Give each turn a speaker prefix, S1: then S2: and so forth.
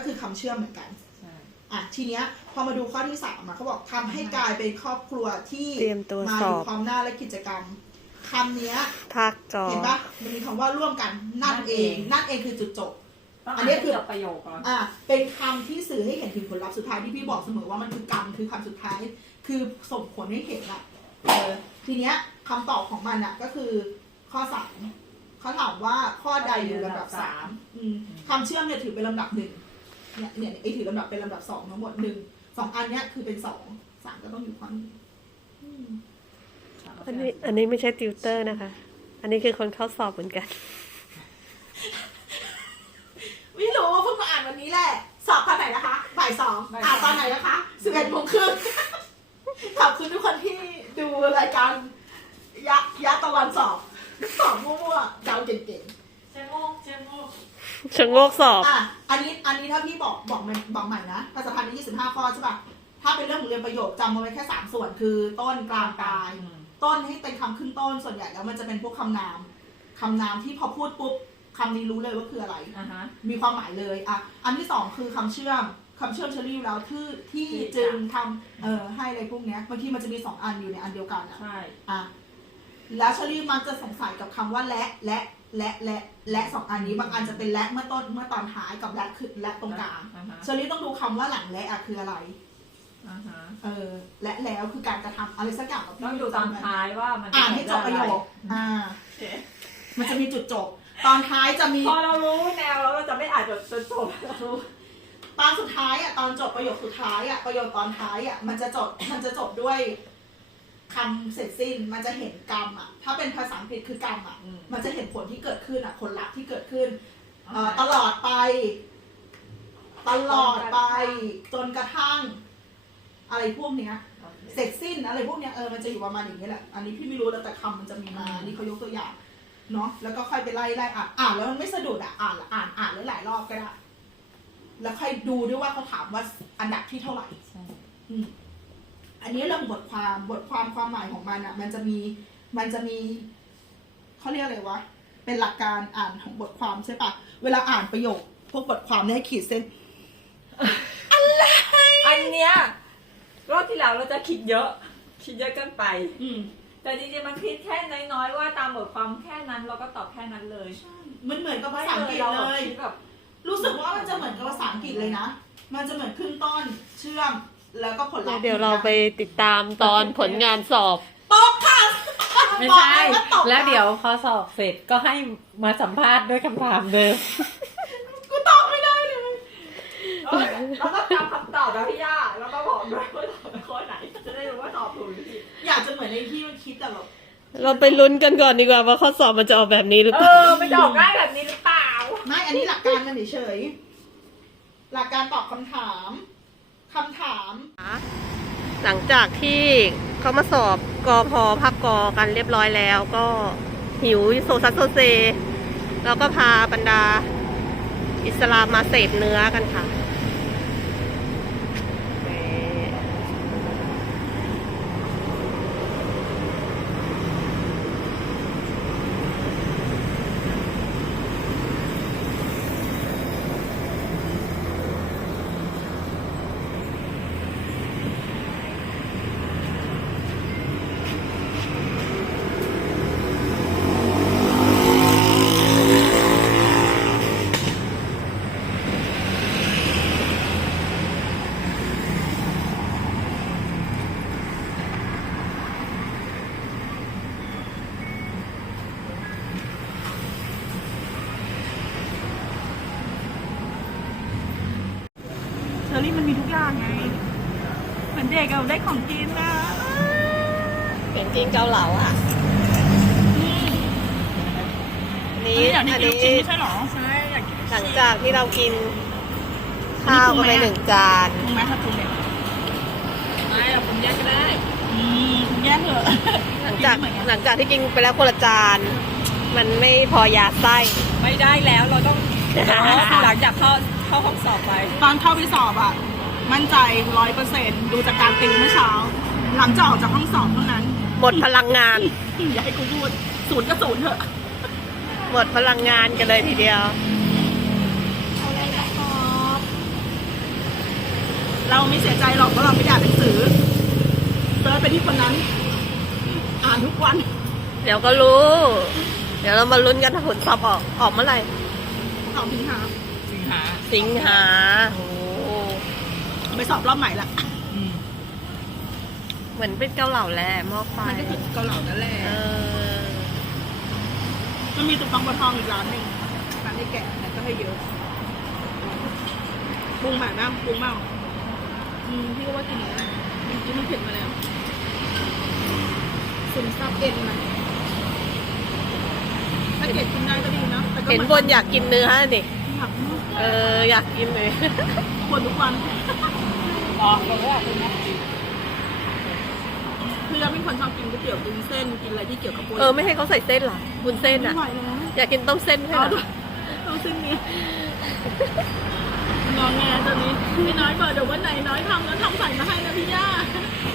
S1: คือคำเชื่อมเหมือนกันทีเนี้ยพอมาดูข้อที่3เขาบอกทำให้กลายเป็นครอบครัวที่มาดูความน่าและกิจกรรมคำนี้
S2: ภาคจอ
S1: เห็นปะมันมีคำว่าร่วมกันนั่นเองคือจุดจบอันนี้คือ
S3: ประโยค
S1: เป็นคำที่สื่อให้เห็นถึงผลลัพธ์สุดท้ายที่พี่บอกเสมอว่ามันคือกรรมคือคำสุดท้ายคือส่งผลให้เห็นทีเนี้ยคำตอบของมันก็คือข้อ3เขาถามว่าข้อใดอยู่ลำดับ3คำเชื่อมเนี่ยถือเป็นลำดับ1เนี่ยไอถือลำดับเป็นลำดับ2ทั้งหมด2อันเนี้ยคือเป็น2 3ก็ต้องอยู่ข้อนี้
S2: อันนี้ไม่ใช่ติวเตอร์นะคะอันนี้คือคนเข้าสอบเหมือนกัน
S1: ไม่รู้เพิ่งมาอ่านวันนี้แหละสอบตอนไหนนะคะบ่าย2ตอนไหนนะคะ11:30ขอบคุณทุกคนที่ดูรายการยะตะวันสอบมั่วๆเดาเก่งๆ
S3: เจโมก
S2: ชะโงกสอบ
S1: อันนี้ถ้าพี่บอกใหม่นะภาษาไทยมี25 ข้อใช่ป่ะถ้าเป็นเรื่องของเรียนประโยคจำเอาไว้แค่3 ส่วนคือต้นกลางปลายต้นให้เป็นคำขึ้นต้นส่วนใหญ่แล้วมันจะเป็นพวกคำนามที่พอพูดปุ๊บคำนี้รู้เลยว่าคืออะไรมีความหมายเลยอันที่2คือคำเชื่อมเชอรี่แล้วที่จึงทำให้อะไรพวกเนี้ยบางทีมันจะมี2 อันอยู่ในอันเดียวกัน
S3: ใช่
S1: แล้วเชอรี่มักจะสงสัยกับคำว่าและ2 อันนี้บางอันจะเป็นและเมื่อต้นเมื่อตอนท้ายกับและคือและตรงกลางเชอรี่ต้องดูคำว่าหลังและคืออะไรและแล้วคือการกระทำอะไรสักอย่าง
S3: ต้องดูตอนท้ายว่ามัน
S1: อ่านให้จบประโยคมันจะมีจุดจบตอนท้ายจะมี
S3: พอเรารู้แนวแล้วเราจะไม่อ่านจนจบ
S1: ตอนสุดท้ายตอนจบประโยคสุดท้ายประโยคตอนท้ายมันจะจบด้วยคำเสร็จสิ้นมันจะเห็นกรรมถ้าเป็นภาษาอังกฤษคือกรรมมันจะเห็นผลที่เกิดขึ้นผลลัพธ์ที่เกิดขึ้นตลอดไปจนกระทั่งอะไรพวกเนี้ยเสร็จสิ้นอะไรพวกเนี้ยมันจะอยู่ประมาณอย่างนี้แหละอันนี้พี่ไม่รู้แล้วแต่คำมันจะมีมานี่เขายกตัวอย่างเนาะแล้วก็ค่อยไปไล่อ่านแล้วมันไม่สะดุดอ่านหลายรอบก็ได้แล้วค่อยดูด้วยว่าเขาถามว่าอันดับที่เท่าไหร่อันนี้เรื่องบทความความหมายของมันมันจะมีเขาเรียกอะไรวะเป็นหลักการอ่านของบทความใช่ปะเวลาอ่านประโยคพวกบทความเนี่ยให้ขีดเส้นอะไร
S3: อันเนี้ยรอบที่แล้วเราจะคิดเยอะเกินไปแต่จริงๆมันคิดแค่น้อยๆว่าตามบทความแค่นั้นเราก็ตอบแค่นั้นเลย
S1: มันเหมือนกับภาษาอังกฤษเลยรู้สึกว่ามันจะเหมือนกับภาษาอังกฤษเลยนะมันจะเหมือนขึ้นต้นเชื่อมแล้วก็ผลลัพธ์
S2: เดี๋ยวเราไปติดตามตอนผลงานสอบ
S1: ตกค่ะ
S3: ไม่ใช่แล้วเดี๋ยวพอสอบเสร็จก็ให้มาสัมภาษณ์ด้วยคำถามเดิม
S1: กูตอบไม่ได้เลย
S3: แล้วก็จำคำตอบนะพี่ย่าแล้วก็บอกด้วยว่าตอบข้อไหนจะได้รู้ว่าตอบถูกหรือผิด
S1: อยากจะเหมือนในที่มันคิดแต่แบบ
S2: เราไปลุ้นกันก่อนดีกว่าว่าข้อสอบมันจะออกแบบนี้หรือเปล่า
S3: มันจะออกง่ายแบบนี้หรือเปล่า
S1: ไม่อันนี้หลักการมันเฉยหลักการตอบคำถาม
S2: หลังจากที่เขามาสอบกพ.ภาคก.กันเรียบร้อยแล้วก็หิวโซซัสโซเซแล้วก็พาบรรดาอิสลามมาเสพเนื้อกันค่ะ
S1: เชอรี่มันมีทุกอย่างไงเหมือนเด็กได้ของกินนะ
S2: เป็นกินเกาเหลานี่
S1: อันนี้ไม่ใช่หรอใช่
S2: หลังจากที่เรากินข้าวกันไป1 จาน
S1: ปรุงไหมถ้าปรุงเนี่ย
S3: ไม่เราปรุงแยกก็ได้
S1: ปรุงแยกเถอะ
S2: หลังจากที่กินไปแล้วคนละจานมันไม่พอยาไส้
S3: ไม่ได้แล้วเราต้องหลังจากเข้าห้องสอบไป
S1: ตอนเข้าไปสอบมั่นใจ 100% ดูจากการติวเมื่อเช้าหลังจากออกจากห้องสอบเท่านั้น
S2: หมดพลังงาน
S1: อย่าให้กูพูด0 ก็ 0เถอะ
S2: หมดพลังงานกันเลยทีเดียว
S1: เราไม่เสียใจหรอกเพราะเราไม่ได้อ่านหนังสือเซิร์ชไปที่คนนั้น อ่านทุกวัน
S2: เดี๋ยวก็รู้ เดี๋ยวเรามาลุ้นกันถ้าผลสอบออกเมื่อไหร่
S1: สอบสิงหา
S3: สิงหา
S2: สิงหาโอ้
S1: ไปสอบรอบใหม่ละ
S2: เหมือนเป็นเกาเหลาแหละหม้อไฟ
S1: มันก็ถึงเกาเหลานั่นแหละ
S2: เออ
S1: มันมีตุ๊กปังปลาทองอีกร้านหนึ่งร้านได้แกะแต่ก็ให้เยอะปรุงใหม่บ้างปรุงบ้างพี่ก็ว่ากินแล้วกินมันเผ็ดมาแล้วซึมซับเอ็นมันถ้าเผ็ดกินได้ก็ดีนะแต่ก็
S2: เห็นบนอยากกินเนื้อนี่
S1: อยากมาก
S2: อยากกินเลย
S1: ควรทุกวัน
S3: บอกเลยว่าเป็นไง
S1: คือเราเป็นคนชอบกินก๋วยเตี๋ยวกินเส้นกินอะไรที่เกี่ยวกับปู
S2: ไม่ให้เขาใส่เส้นเหรอบุญเส้น
S1: ไม่
S2: อ่ะ
S1: ไหวแล้ว
S2: อยากกินต้มเส้นใช่
S1: เอา
S2: ไหม
S1: ด้วยเอาเส้นนี้งองแงตอนนี้พี่น้อยบอกเดี๋ยววันไหนน้อยทำแล้วทำใส่มาให้นะพี่ย่า